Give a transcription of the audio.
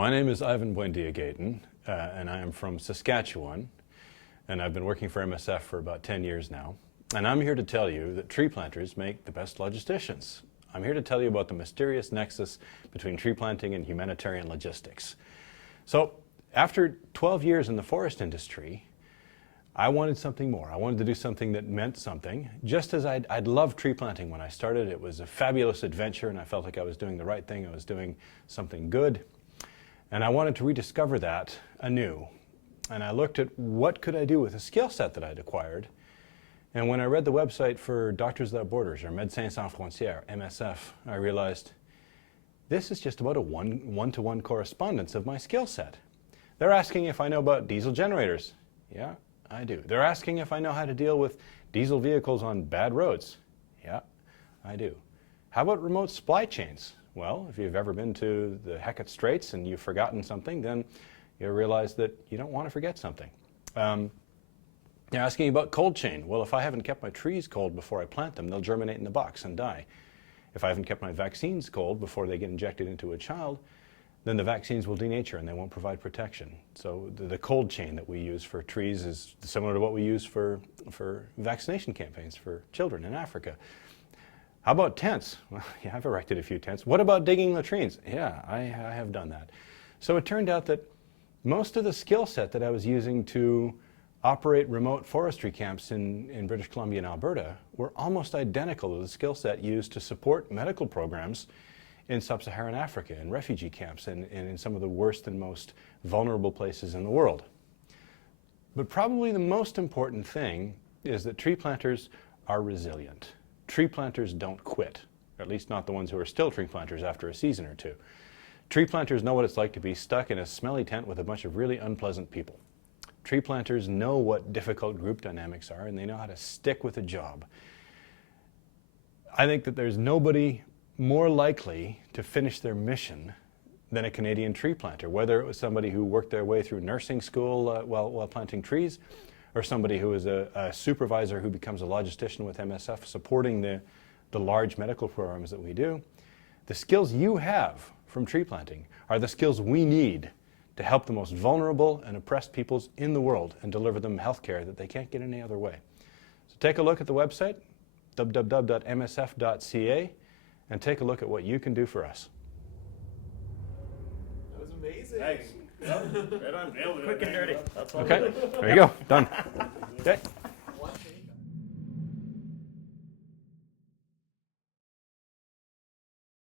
My name is Ivan Gayton, and I am from Saskatchewan, and I've been working for MSF for about 10 years now. And I'm here to tell you that tree planters make the best logisticians. I'm here to tell you about the mysterious nexus between tree planting and humanitarian logistics. So, after 12 years in the forest industry, I wanted something more. I wanted to do something that meant something. Just as I'd loved tree planting when I started, it was a fabulous adventure, and I felt like I was doing the right thing. I was doing something good. And I wanted to rediscover that anew. And I looked at what could I do with a skill set that I'd acquired. And when I read the website for Doctors Without Borders, or Médecins Sans Frontières, MSF, I realized this is just about a one-to-one correspondence of my skill set. They're asking if I know about diesel generators. Yeah, I do. They're asking if I know how to deal with diesel vehicles on bad roads. Yeah, I do. How about remote supply chains? Well, if you've ever been to the Hecate Straits and you've forgotten something, then you realize that you don't want to forget something. They're asking about cold chain. Well, if I haven't kept my trees cold before I plant them, they'll germinate in the box and die. If I haven't kept my vaccines cold before they get injected into a child, then the vaccines will denature and they won't provide protection. So the cold chain that we use for trees is similar to what we use for vaccination campaigns for children in Africa. How about tents? Well, yeah, I've erected a few tents. What about digging latrines? Yeah, I have done that. So it turned out that most of the skill set that I was using to operate remote forestry camps in British Columbia and Alberta were almost identical to the skill set used to support medical programs in sub-Saharan Africa, in refugee camps, and in some of the worst and most vulnerable places in the world. But probably the most important thing is that tree planters are resilient. Tree planters don't quit, or at least not the ones who are still tree planters after a season or two. Tree planters know what it's like to be stuck in a smelly tent with a bunch of really unpleasant people. Tree planters know what difficult group dynamics are, and they know how to stick with a job. I think that there's nobody more likely to finish their mission than a Canadian tree planter, whether it was somebody who worked their way through nursing school while planting trees, or somebody who is a supervisor who becomes a logistician with MSF supporting the large medical programs that we do. The skills you have from tree planting are the skills we need to help the most vulnerable and oppressed peoples in the world and deliver them health care that they can't get any other way. So take a look at the website, www.msf.ca, and take a look at what you can do for us. That was amazing. Thanks. Right on. Quick and dirty. Okay, there you go, done. Okay.